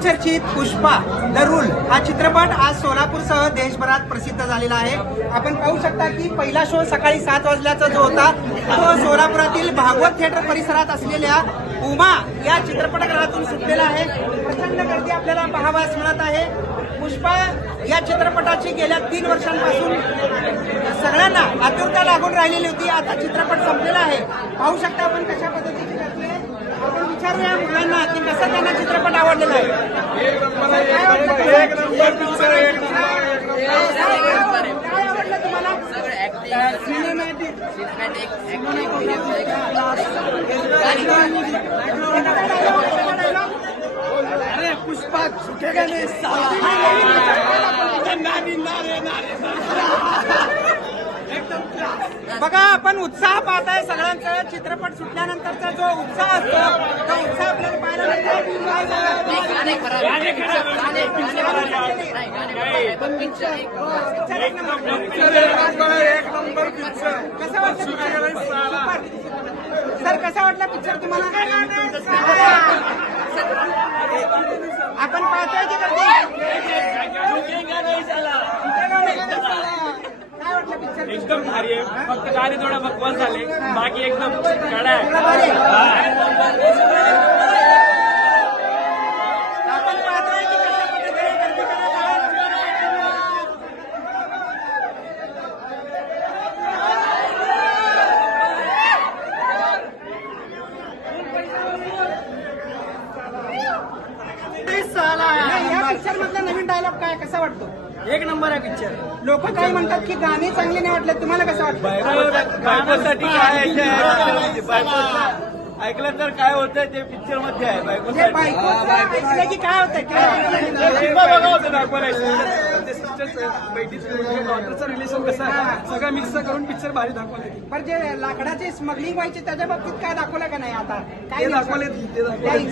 बहुचर्चित Pushpa the rule हा चित्रपट आज सोलापूरसह देशभरात प्रसिद्ध झालेला आहे. आपण पाहू शकता की पहिला शो सकाळी सात वाजल्याचा जो होता तो सोलापुरातील भागवत थिएटर परिसरात असलेल्या उमा या चित्रपटगृहातून सुटलेला आहे. प्रचंड गर्दी आपल्याला पाहावयास मिळत आहे. पुष्पा या चित्रपटाची गेल्या तीन वर्षांपासून सगळ्यांना आतुरता लागून राहिलेली होती. आता चित्रपट संपलेला आहे. पाहू शकता आपण कशा पद्धतीने विचारूया मुलांना की कसं त्यांना चित्रपट आवडलेला आहे काय वाटलं तुम्हाला? अरे पुष्पा झुकेगा नहीं बघा आपण उत्साह पाहताय सगळ्यांचा. चित्रपट सुटल्यानंतरचा जो उत्साह असतो तो उत्साह आपल्याला पाहायला मिळतो. काय एक नंबर पिक्चर सर कसा वाटला पिक्चर तुम्हाला? आपण पाहतोय की गर्दी काय वाटलं पिक्चर एकदम भारी आहे. फक्त गाणे थोडा बकवास झाले. बाकी एकदम कडा आहे. पिक्चर मधला नवीन डायलॉग काय कसा वाटतो एक नंबर आहे पिक्चर लोक काय म्हणतात की गाणी चांगली नाही वाटले तुम्हाला कसं वाटतं बायकोसाठी काय आहे? बायको ऐकलं तर काय होतंय ते पिक्चरमध्ये आहे हे बायकोसाठी बायकोचं ऐकलं की काय होतं काय रिलेशन कसं आहे? सगळं मिक्स करून पिक्चर भारी दाखवले पण जे लाकडाची स्मगलिंग व्हायची त्याच्या बाबतीत काय दाखवलं का नाही आता? काय ते दाखवले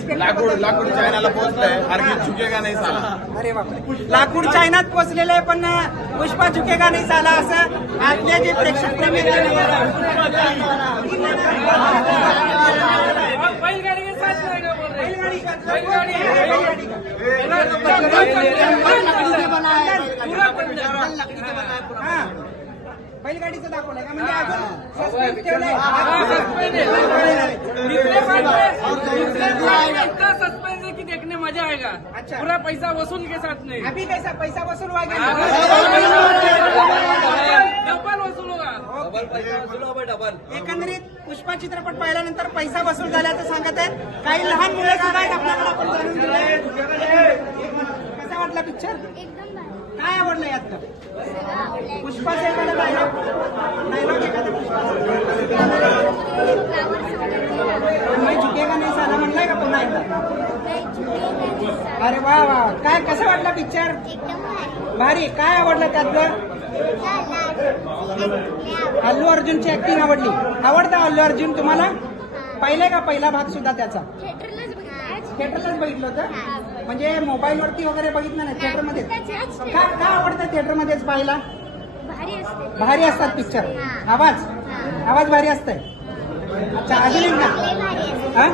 ते लाकूड चायनाला पोहोचलंय झुकेगा नाही साला अरे बापरे. लाकूड चायनात पोचलेलं आहे पण पुष्पा झुकेगा नाही झाला असं आतले जे प्रेक्षक प्रेमी आहेत बैलगाडी के साथ रहेगा बोल रहे हैं। बैलगाडी बैलगाडी हा. बैलगाडीचं दाखवलंय का म्हणजे अजून ठेवलंय? सस्पेंस है कि देखने मजा आएगा अच्छा। पूरा पैसा वसूल के साथ नहीं अभी कैसा पैसा वसूल हुआ डबल वसूल होगा एकंदरीत पुष्पा चित्रपट पाहिल्यानंतर पैसा वसूल झाल्याचं सांगत आहेत. काही लहान मुलं सुद्धा आहेत आपल्याकडे आपण जाणून घेऊया. कसा वाटला पिक्चर काय आवडलं यात? सगळं आवडलंय पुष्पाचा एखादा डायलॉग डायलॉग एखादा पुष्पाचा झुकेगा नाही? साला म्हणलाय का पुन्हा एकदा. अरे वा वा. काय कसा वाटला पिक्चर भारी. काय आवडलं त्यातलं? झाला. अल्लू अर्जुनची ऍक्टिंग आवडली. आवडतं अल्लू अर्जुन तुम्हाला? पाहिलंय का पहिला भाग सुद्धा त्याचा? थिएटरलाच बघितलं होतं? म्हणजे मोबाईल वरती वगैरे बघितलं नाही थिएटरमध्ये का का आवडतं थिएटरमध्येच पाहायला? भारी असते. भारी असतात पिक्चर आवाज? आवाज भारी असतंय. अच्छा अजून एक ना असते. हा?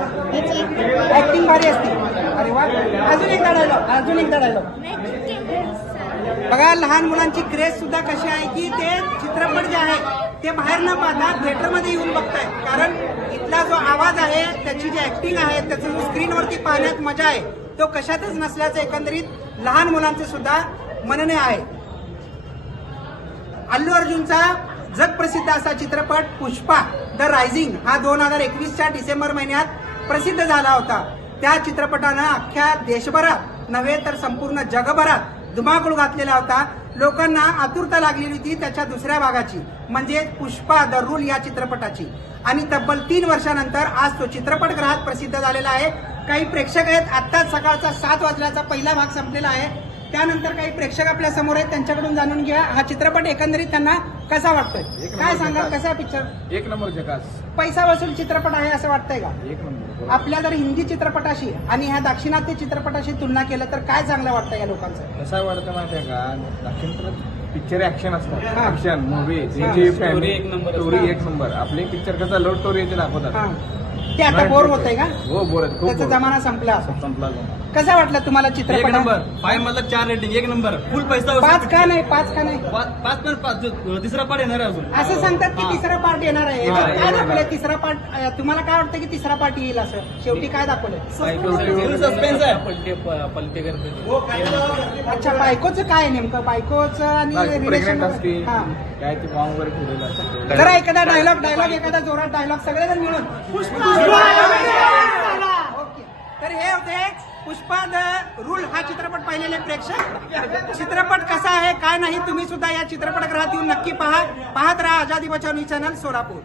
ऍक्टिंग भारी असते. अरे वा. अजून एकदा डायलॉग अजून एकदा डायलॉग नाही झुकेगा नाही साला. बघा लहान मुलांची क्रेज सुद्धा कशी आहे की ते चित्रपट जे आहे ते बाहेर न पाहता थिएटरमध्ये येऊन बघतायत. कारण इथला जो आवाज आहे त्याची जी ऍक्टिंग आहे त्याचं जो स्क्रीनवरती पाहण्यात मजा आहे तो कशातच नसल्याचं एकंदरीत लहान मुलांचं सुद्धा म्हणणे आहे. अल्लू अर्जुनचा जगप्रसिद्ध असा चित्रपट पुष्पा द रायझिंग हा दोन हजार एकवीसच्या डिसेंबर महिन्यात प्रसिद्ध झाला होता. त्या चित्रपटानं अख्ख्या देशभरात नव्हे तर संपूर्ण जगभरात धुमाकूळ घातलेला होता. लोकांना आतुरता लागलेली होती त्याच्या दुसऱ्या भागाची म्हणजे पुष्पा द रूल या चित्रपटाची. आणि तब्बल तीन वर्षानंतर आज तो चित्रपटगृहात प्रसिद्ध झालेला आहे. काही प्रेक्षक आहेत आत्ताच सकाळचा सात वाजल्याचा पहिला भाग संपलेला आहे. त्यानंतर काही प्रेक्षक आपल्यासमोर आहेत त्यांच्याकडून जाणून घ्या हा चित्रपट एकंदरीत त्यांना कसा वाटतोय? काय सांगाल? कसा पिक्चर एक नंबर जकास. पैसा वसूल चित्रपट आहे असं वाटतंय का? एक नंबर आपल्या जर हिंदी चित्रपटाशी आणि ह्या दाक्षिणात्य चित्रपटाशी तुलना केलं तर काय चांगलं वाटतं या लोकांचं? कसं वाटतं माहिती आहे का पिक्चर ऍक्शन असतात. हा. ऍक्शन मूवी हा. फॅमिली एक स्टोरी असते. एक नंबर. आपले पिक्चर कसं लव्ह स्टोरी याचे हा. दाखवतात ते आता बोर होतंय का? हो बोर खूप त्याचा. जमाना संपला असं संपला जमाना. कसा वाटला तुम्हाला एक चित्रपट? नंबर. फाईव्ह मधला चार रेटिंग एक नंबर. फुल पैसा पाच का नाही पाच का नाही? पाच पाच पण पाच. जो- तिसरा पाठ येणार आहे अजून. असं सांगतात की हा. तिसरा पार्ट येणार आहे. हा, काय येणार दाखवलंय आहे. तिसरा पार्ट तुम्हाला काय वाटतं की तिसरा पार्ट येईल असं? शेवटी काय दाखवलंय? फुल सस्पेन्स आहे. अच्छा बायकोचं काय आहे नेमकं? बायकोचं आणि रिलेशन हा. काय ते फॉर्म वगैरे ठेवलेलं असतं. जरा एखादा डायलॉग डायलॉग एखादा जोरात डायलॉग सगळेजण मिळून पुष्पा तर हे होते पुष्पा द रूल. हा चित्रपट पाहिलेले प्रेक्षक. चित्रपट कसा आहे काय नाही तुम्ही सुद्धा या चित्रपटगृहात येऊन नक्की पहा. पाहत राहा आजादी बचाव चॅनल सोलापूर.